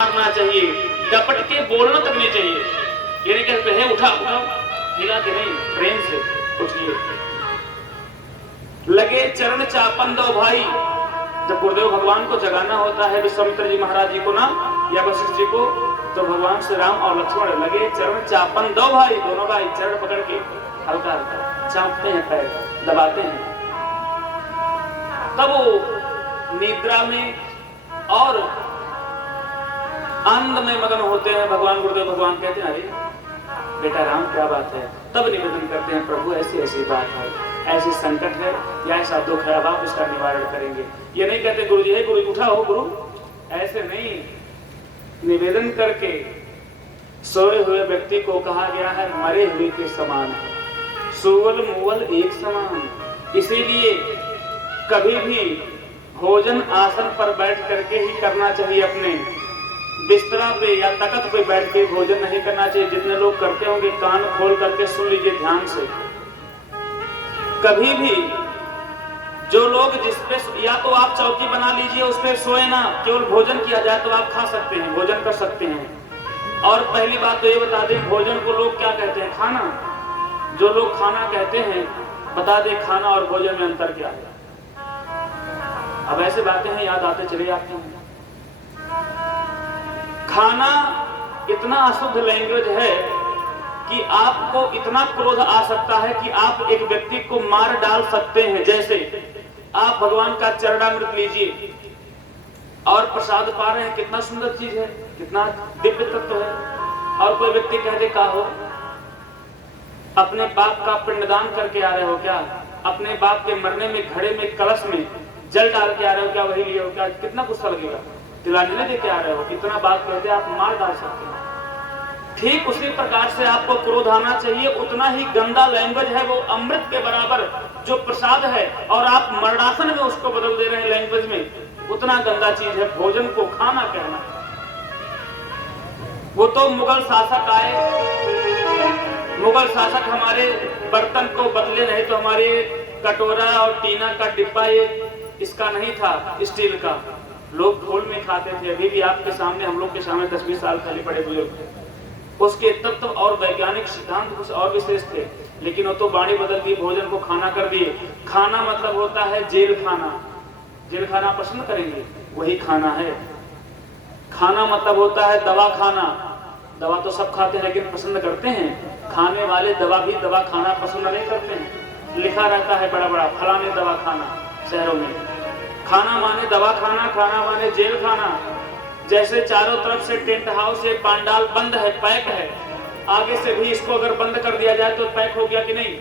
मारना चाहिए, डपट के बोलना तक नहीं चाहिए। ये नहीं कहते हैं उठा उठा हिला के नहीं, प्रेम से पूछिए। लगे चरण चापन दो भाई। जब गुरुदेव भगवान को जगाना होता है विश्वामित्र जी महाराज जी को ना या वशिष्ठ जी को, तो भगवान श्री राम और लक्ष्मण लगे चरण चापन दो भाई, दोनों भाई चरण पकड़ के हल्का हल्का चापते हैं, पैर दबाते हैं। तब वो निद्रा में और आनंद में मगन होते हैं। भगवान गुरुदेव भगवान कहते हैं अरे बेटा राम क्या बात है। तब निवेदन करते हैं प्रभु ऐसी ऐसी बात है, ऐसी संकट है या ऐसा दुख है, अब आप इसका निवारण करेंगे। ये नहीं कहते गुरु जी है गुरु उठा हो गुरु, ऐसे नहीं। निवेदन करके सोए हुए व्यक्ति को कहा गया है मरे हुए के समान, सुवल मुवल एक समान। इसीलिए कभी भी भोजन आसन पर बैठ करके ही करना चाहिए, अपने बिस्तरा पे या तख्त पे बैठ के भोजन नहीं करना चाहिए। जितने लोग करते होंगे कान खोल करके सुन लीजिए ध्यान से। कभी भी जो लोग जिसपे या तो आप चौकी बना लीजिए उस पर सोए ना, केवल भोजन किया जाए तो आप खा सकते हैं, भोजन कर सकते हैं। और पहली बात तो ये बता दें भोजन को लोग क्या कहते हैं, खाना। जो लोग खाना कहते हैं बता दें खाना और भोजन में अंतर क्या है। अब ऐसे बातें हैं याद आते चले जाते हैं। खाना इतना अशुद्ध लैंग्वेज है कि आपको इतना क्रोध आ सकता है कि आप एक व्यक्ति को मार डाल सकते हैं। जैसे आप भगवान का चरणामृत लीजिए और प्रसाद पा रहे हैं, कितना सुंदर चीज है, कितना दिव्य तत्व है। और कोई व्यक्ति कह दे का हो अपने बाप का पिंडदान करके आ रहे हो क्या, अपने बाप के मरने में घड़े में कलश में जल डाल के आ रहे हो क्या, वही लिए हो क्या, कितना गुस्सा लगेगा। तिलांजलि देके आ रहे हो, इतना बात कहते आप मार डाल सकते हैं। ठीक उसी प्रकार से आपको क्रोध आना चाहिए। उतना ही गंदा लैंग्वेज है वो अमृत के बराबर जो प्रसाद है, और आप मरणासन में उसको बदल दे रहे हैं लैंग्वेज में, उतना गंदा चीज है भोजन को खाना कहना। वो तो मुगल शासक आए, मुगल शासक हमारे बर्तन को बदले, नहीं तो हमारे कटोरा और टीना का डिब्बा ये इसका नहीं था, स्टील का, लोग ढोल में खाते थे। अभी भी आपके सामने, हम लोग के सामने 10-20 साल पहले बड़े बुजुर्ग थे, उसके तत्व और वैज्ञानिक सिद्धांत कुछ और विशेष थे, लेकिन वो तो बाणी बदल दी, भोजन को खाना कर दिए। खाना मतलब होता है जेल खाना। जेल खाना पसंद करेंगे, वही खाना है। खाना मतलब होता है दवा खाना। दवा तो सब खाते हैं लेकिन पसंद करते हैं, खाने वाले दवा भी दवा खाना पसंद नहीं करते हैं। लिखा रहता है बड़ा बड़ा फलाने दवा खाना शहरों में। खाना माने दवा खाना, खाना माने जेल खाना। जैसे चारों तरफ से टेंट हाउस है, पांडाल बंद है, पैक है, आगे से भी इसको अगर बंद कर दिया जाए तो पैक हो गया कि नहीं।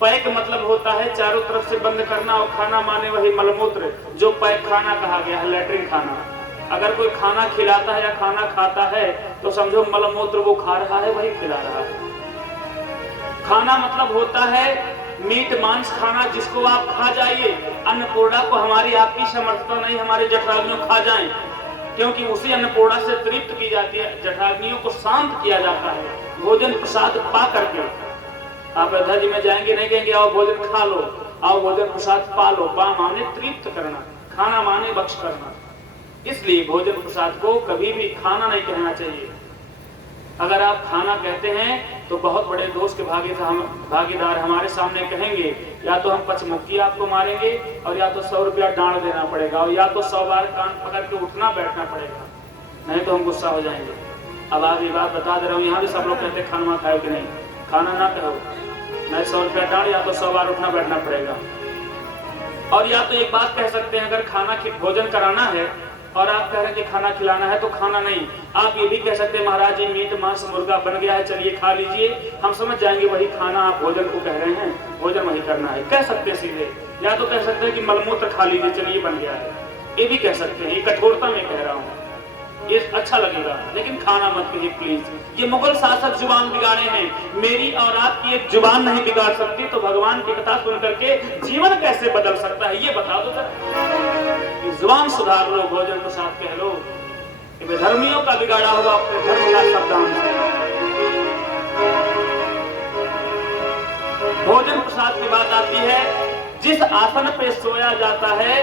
पैक मतलब होता है चारों तरफ से बंद करना, और खाना माने वही मलमूत्र जो पैक खाना कहा गया है, लैट्रिन खाना। अगर कोई खाना खिलाता है या खाना खाता है तो समझो मलमूत्र वो खा रहा है, वही खिला रहा है। खाना मतलब होता है मीट मांस खाना, जिसको आप खा जाइए। अन्नपूर्णा को हमारी आपकी समर्थता नहीं, हमारे जठराग्नियों खा जाएं, क्योंकि उसी अन्नपूर्णा से तृप्त की जाती है, जठराग्नियों को शांत किया जाता है भोजन प्रसाद पा करके। आप अयोध्या जी में जाएंगे नहीं कहेंगे आओ भोजन खा लो, आओ भोजन प्रसाद पा लो। पा माने तृप्त करना, खाना माने बख्श करना। इसलिए भोजन प्रसाद को कभी भी खाना नहीं कहना चाहिए। अगर आप खाना कहते हैं तो बहुत बड़े दोष के भागीदार हमारे सामने कहेंगे या तो हम पचमुक्की आपको मारेंगे, और या तो 100 रुपया डांड देना पड़ेगा, और या तो 100 बार कान पकड़ के उठना बैठना पड़ेगा, नहीं तो हम गुस्सा हो जाएंगे। अब आज ये बात बता दे रहा हूँ, यहाँ भी सब लोग कहते हैं खाना खाओ कि नहीं, खाना ना कहो, नहीं 100 रुपया डांड, या तो 100 बार उठना बैठना पड़ेगा। और या तो एक बात कह सकते हैं, अगर खाना भोजन कराना है और आप कह रहे हैं कि खाना खिलाना है तो खाना नहीं। आप ये भी कह सकते हैं महाराज जी मीट मांस मुर्गा बन गया है, चलिए खा लीजिए, हम समझ जाएंगे वही खाना आप भोजन को कह रहे हैं, भोजन वही करना है, कह सकते हैं सीधे। या तो कह सकते हैं कि मलमूत्र खा लीजिए, चलिए बन गया है, ये भी कह सकते हैं। ये कठोरता में कह रहा हूँ, ये अच्छा लगेगा, लेकिन खाना मत कहिए प्लीज। ये मुगल शासक जुबान बिगाड़े हैं, मेरी और आपकी एक जुबान नहीं बिगाड़ सकती, तो भगवान की कथा सुन करके जीवन कैसे बदल सकता है ये बता दो सर। जुबान सुधार लो, भोजन प्रसाद कह लो। धर्मियों का बिगाड़ा हुआ अपने धर्म का शब्दांश है। भोजन प्रसाद की बात आती है, जिस आसन पे सोया जाता है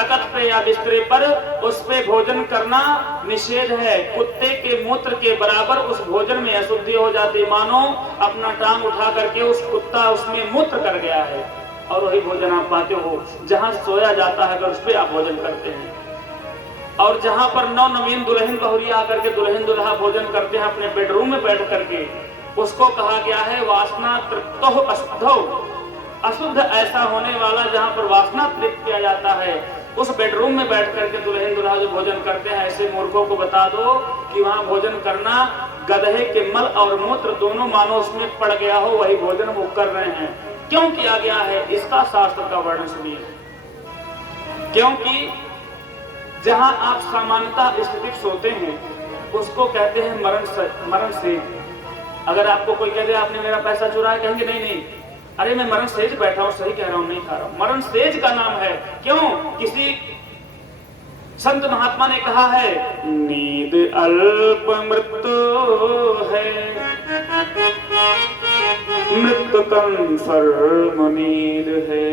तख्त पे या बिस्तरे पर उस पे भोजन करना निषेध है। कुत्ते के मूत्र के बराबर उस भोजन में अशुद्धि हो जाती, मानो अपना टांग उठा करके उस कुत्ता उसमें मूत्र कर गया है, और वही भोजन आप पाते हो जहां सोया जाता है, अगर उस पे आप भोजन करते हैं। और जहां पर नौ नवीन दुल्हन बहुरिया आकर के दुल्हन दुल्हा भोजन करते हैं अपने बेडरूम में बैठ करके, उसको कहा गया है वासना तृप्तो अशुद्धो, अशुद्ध ऐसा होने वाला जहां पर वासना तृप्त किया जाता है, उस बेडरूम में बैठ करके दुल्हन दुल्हा जो भोजन करते हैं, ऐसे मूर्खों को बता दो कि वहां भोजन करना गधे के मल और मूत्र दोनों मानो उसमें पड़ गया हो, वही भोजन वो कर रहे हैं। क्यों किया गया है इसका शास्त्र का वर्णन सुनिए। क्योंकि जहां आप सामान्यतः स्थिति सोते हैं उसको कहते हैं मरण सेज। अगर आपको कोई कह दे आपने मेरा पैसा चुराया, कहेंगे नहीं नहीं, अरे मैं मरण सेज बैठा हूं, सही कह रहा हूं, नहीं खा रहा हूं। मरण सेज का नाम है। क्यों? किसी संत महात्मा ने कहा है नींद अल्प मृत्यु है, मृत्यु कन्फर्म नींद है।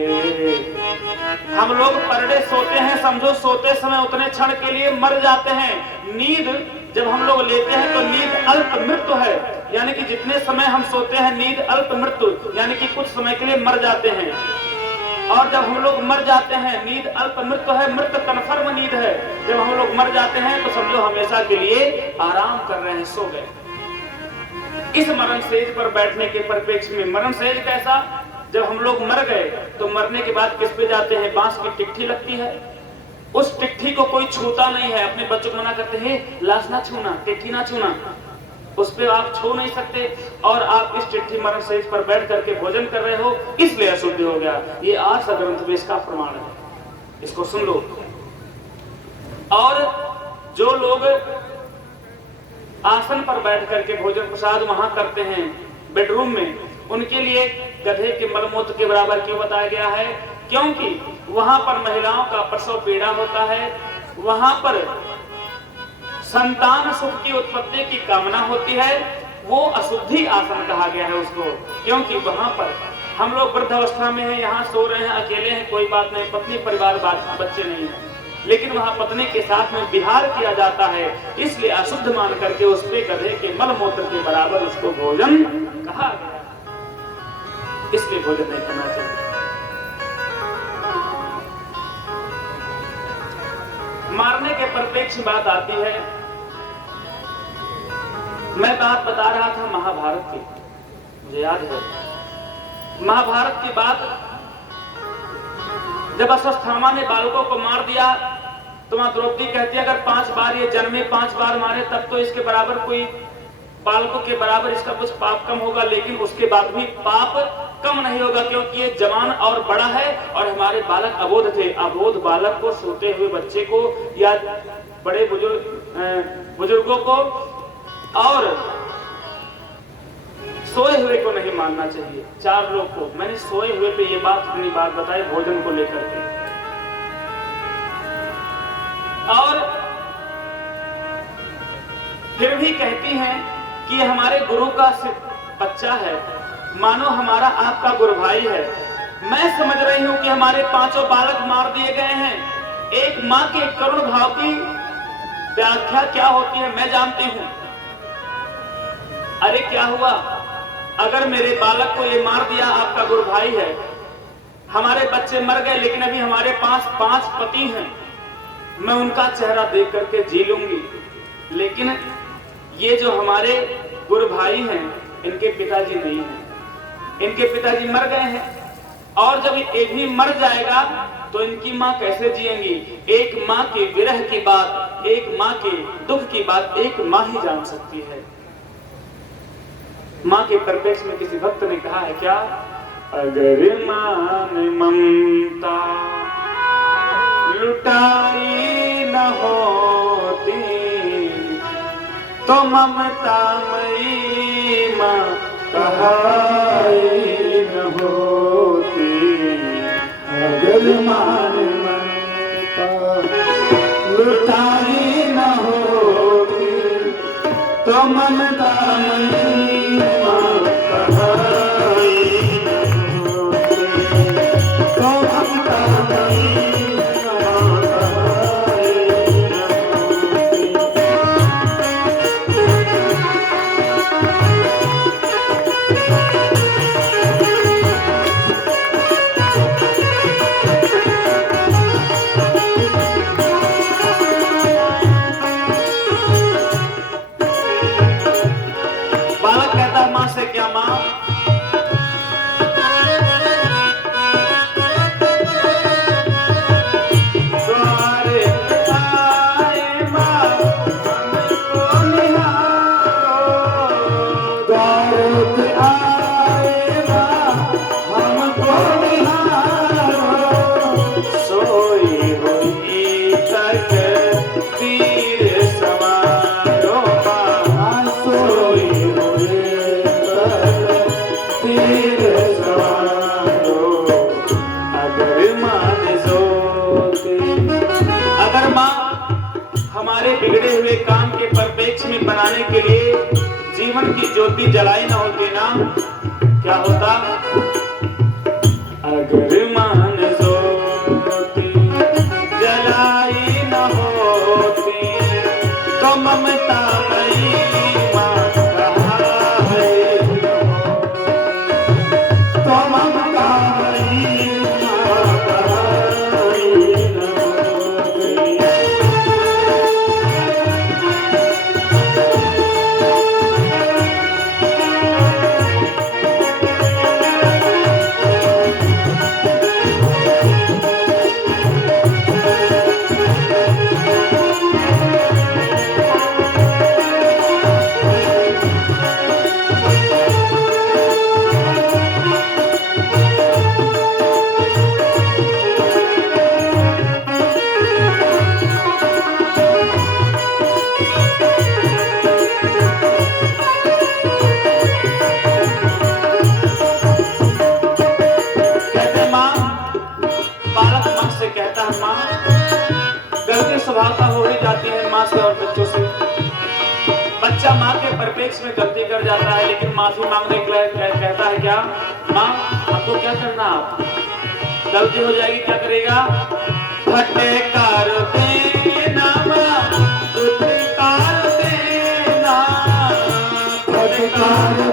हम लोग पर डे सोते हैं, समझो सोते समय उतने क्षण के लिए मर जाते हैं। नींद जब हम लोग लेते हैं तो नींद अल्प मृत्यु है, यानी कि जितने समय हम सोते हैं नींद अल्प मृत्यु, यानी कि कुछ समय के लिए मर जाते हैं। और जब हम लोग मर जाते हैं नींद अल्प मृत्यु है, मृत्यु कन्फर्म नींद है। जब हम लोग मर जाते हैं तो समझो हमेशा के लिए आराम कर रहे हैं, सो गए। इस मरण सेज पर बैठने के परिप्रेक्ष्य में मरण सेज कैसा? जब हम लोग मर गए तो मरने के बाद किस पे जाते हैं? बांस की टिट्ठी लगती है, उस टिट्ठी को कोई छूता नहीं है। अपने बच्चों को मना करते हैं लाश ना छूना, टिट्ठी ना छूना, उस पे आप छू नहीं सकते। और आप इस चिट्ठी मरण सेज पर बैठ करके भोजन कर रहे हो, इसलिए अशुद्ध हो गया। ये आर्ष ग्रंथ में इसका प्रमाण है, इसको सुन लो। और जो लोग आसन पर बैठ करके भोजन प्रसाद वहां करते हैं बेडरूम में, उनके लिए गधे के मलमूत्र के बराबर क्यों बताया गया है? क्योंकि वहां पर महिलाओं का प्रसव पीड़ा होता है, वहां पर संतान सुख की उत्पत्ति की कामना होती है, वो अशुद्धि आसन कहा गया है उसको। क्योंकि वहां पर हम लोग वृद्धावस्था में हैं, यहाँ सो रहे हैं, अकेले हैं, कोई बात नहीं, पत्नी परिवार बच्चे नहीं है, लेकिन वहां पत्नी के साथ में विहार किया जाता है, इसलिए अशुद्ध मान करके उस पे गधे के मलमूत्र के बराबर उसको भोजन कहा गया, इसलिए भोजन नहीं करना चाहिए। मारने के परिप्रेक्ष्य बात आती है। मैं बात बता रहा था महाभारत की, मुझे याद है महाभारत की बात। जब अश्वत्थामा ने बालकों को मार दिया तो मां द्रौपदी कहती है अगर 5 बार ये जन्मे 5 बार मारे तब तो इसके बराबर कोई बालकों के बराबर इसका कुछ पाप कम होगा, लेकिन उसके बाद भी पाप कम नहीं होगा, क्योंकि ये जवान और बड़ा है और हमारे बालक अबोध थे। अबोध बालक को, सोते हुए बच्चे को या बड़े बुजुर्गों को और सोए हुए को नहीं मानना चाहिए। 4 लोग को मैंने सोए हुए पे ये बात अपनी बात बताई भोजन को लेकर के। और फिर भी कहती हैं कि हमारे गुरु का बच्चा है, मानो हमारा आपका गुरु भाई है। मैं समझ रही हूं कि हमारे 5 बालक मार दिए गए हैं। एक मां के करुण भाव की व्याख्या क्या होती है मैं जानती हूं। अरे क्या हुआ, अगर मेरे बालक को ये मार दिया, आपका गुरु भाई है, हमारे बच्चे मर गए, लेकिन अभी हमारे पास 5 पति हैं, मैं उनका चेहरा देख करके जी लूंगी। लेकिन ये जो हमारे गुरु भाई हैं, इनके पिताजी नहीं हैं, इनके पिताजी मर गए हैं, और जब एक भी मर जाएगा तो इनकी मां कैसे जिएंगी? एक मां के विरह की बात, एक मां के दुख की बात एक मां ही जान सकती है। मां के परिप्रेक्ष्य में किसी भक्त ने कहा है क्या? अगर मां ने ममता लुटाई न होती तो ममता मई मां कहाई न होती। अगर मां ने ममता लुटाई न होती तो ममता मई मां कहाई न होती, तो ममता मई मां बनाने के लिए जीवन की ज्योति जलाई न होती ना, क्या होता? अगर मान ज्योति जलाई न होती तो ममता मई मां कहाँ है, तो ममता मई मां कहाँ न होती। स्वभाव का हो ही जाती है माँ से और बच्चों से। बच्चा माँ के परिपेक्ष में गलती कर जाता है, लेकिन माफी मांगने के लिए कहता है क्या? माँ आपको क्या करना, आप गलती हो जाएगी क्या करेगा? फटकार देना माँ, फटकार देना, फटकार